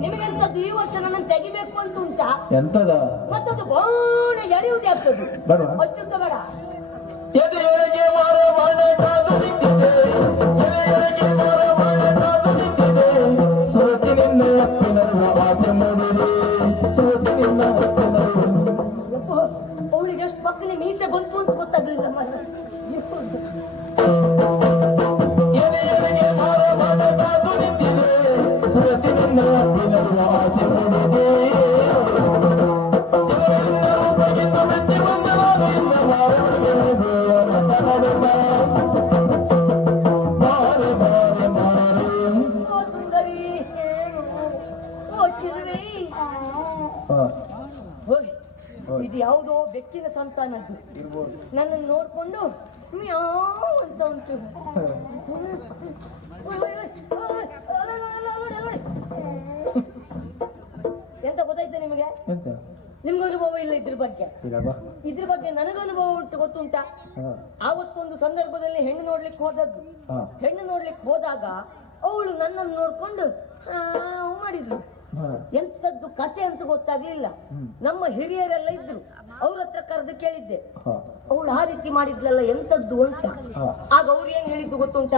ನಿಮಗಂತದ್ದು ಈ ವರ್ಷ ನನ್ನನ್ನು ತೆಗಿಬೇಕು ಅಂತ ಉಂಟಾ? ಎಂತದ? ಮತ್ತದು ಬೋಣ ಎಳೆಯುವುದೇ ಆಗ್ತದೆ. ಬೇಡ. ಅಷ್ಟುದ್ದ ಬೇಡ. ಎದೆಯೊಳಗೆ ಹೋಗಿ. ಇದು ಯಾವುದೋ ಬೆಕ್ಕಿನ ಸಂತಾನದ್ದು. ನನ್ನನ್ನು ನೋಡ್ಕೊಂಡು ಅಂತ ಉಂಟು. ಎಂತ ಗೊತ್ತಾಯ್ತಾ ನಿಮಗೆ? ನಿಮ್ಗ ಅನುಭವ ಇಲ್ಲ ಇದ್ರ ಬಗ್ಗೆ? ಇದ್ರ ಬಗ್ಗೆ ನನಗ ಅನುಭವ ಉಂಟು ಗೊತ್ತುಂಟಾ? ಆವತ್ತೊಂದು ಸಂದರ್ಭದಲ್ಲಿ ಹೆಣ್ಣು ನೋಡ್ಲಿಕ್ಕೆ ಹೋದದ್ದು. ಹೆಣ್ಣು ನೋಡ್ಲಿಕ್ಕೆ ಹೋದಾಗ ಅವಳು ನನ್ನನ್ನು ನೋಡ್ಕೊಂಡು ಎಂತದ್ದು ಕತೆ ಅಂತ ಗೊತ್ತಾಗ್ಲಿಲ್ಲ. ನಮ್ಮ ಹಿರಿಯರೆಲ್ಲ ಇದ್ರು. ಅವ್ರ ಹತ್ರ ಕರೆದು ಕೇಳಿದ್ದೆ. ಅವಳು ಆ ರೀತಿ ಮಾಡಿದ್ಲಲ್ಲ ಎಂತದ್ದು ಅಂತ ಆಗ ಅವ್ರು ಏನ್ ಹೇಳಿದ್ದು ಗೊತ್ತುಂಟ?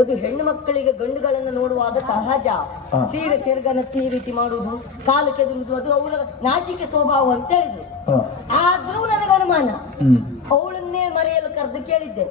ಅದು ಹೆಣ್ಣು ಮಕ್ಕಳಿಗೆ ಗಂಡುಗಳನ್ನ ನೋಡುವಾಗ ಸಹಜ. ಸೀರೆ ಸೆರಗನತ್ತಿ ಈ ರೀತಿ ಮಾಡುವುದು ಕಾಲು ಕೆದರುದು ಅದು ಅವರ ನಾಚಿಕೆ ಸ್ವಭಾವ ಅಂತ ಹೇಳಿದ್ರು. ಆದ್ರೂ ನನಗೆ ಅನುಮಾನ ಅವಳನ್ನೇ ಮರೆಯಲು ಕರೆದು ಕೇಳಿದ್ದೆ.